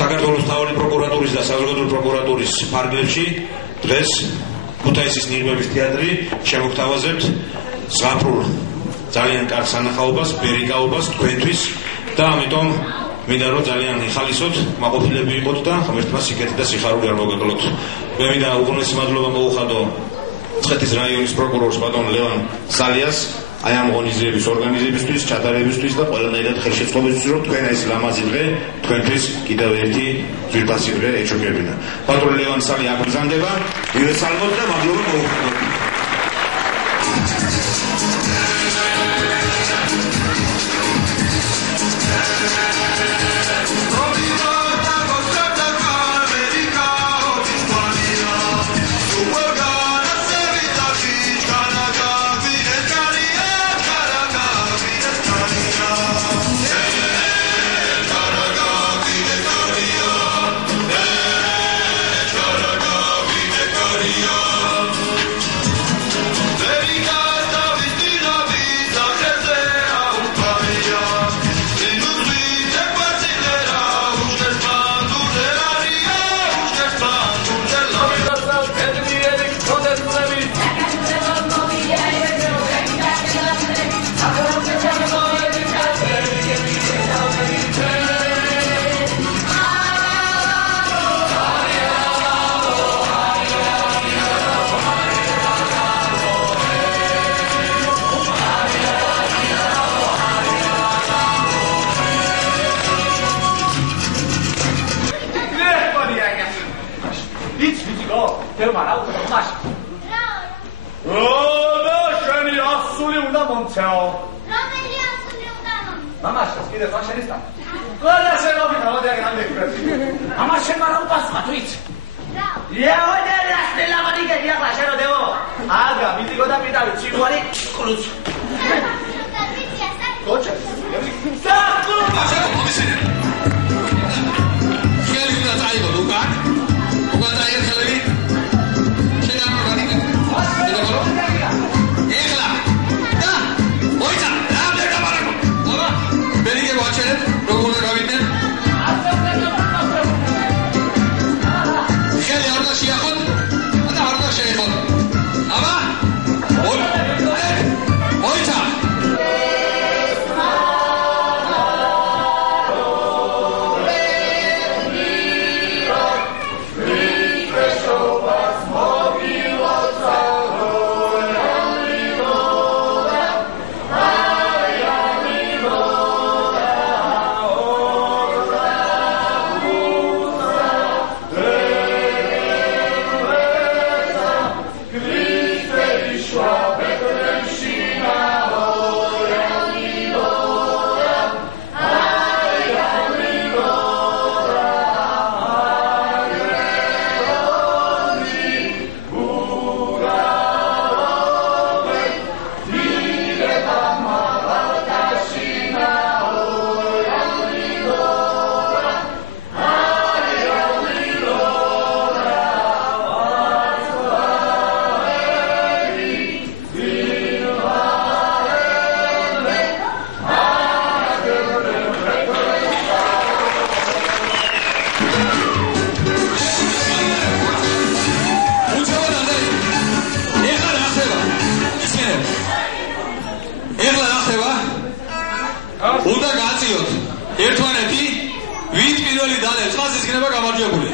საქართველოს მთავარი პროკურატურის და საზოგადოებრივი პროკურატურის ფარგლებში დღეს ქუთაისის ნიღბების თეატრი შემოგთავაზებთ ზღაპრულ ძალიან კარგ სანახაობას, ბერიკაობას თქვენთვის და ამიტომ მინდა რომ ძალიან იხალისოთ, მაყოფილები იყოთ და ღმერთმა სიკეთე და სიხარული არ მოგეკლოთ. მე მინდა უღრმესი მადლობა მოუხადო მცხეთის რაიონის პროკურორს ბატონ ლევან სალიას აი ამ ღონისძიების ორგანიზებისთვის, ჩატარებისთვის და ყველანაირად ხელშეწყობისთვის, რომ თქვენ ეს ლამაზი დღე თქვენთვის კიდევ ერთი ძვირფასი დღე ეჩვენებინა. ბატონ ლევან სალი აბრძანდება, მივესალმოთ და მადლობა მოუხადოთ. ერთმანეთი ვით პირველი დალევს, მას ის იქნება გამარჯვებული.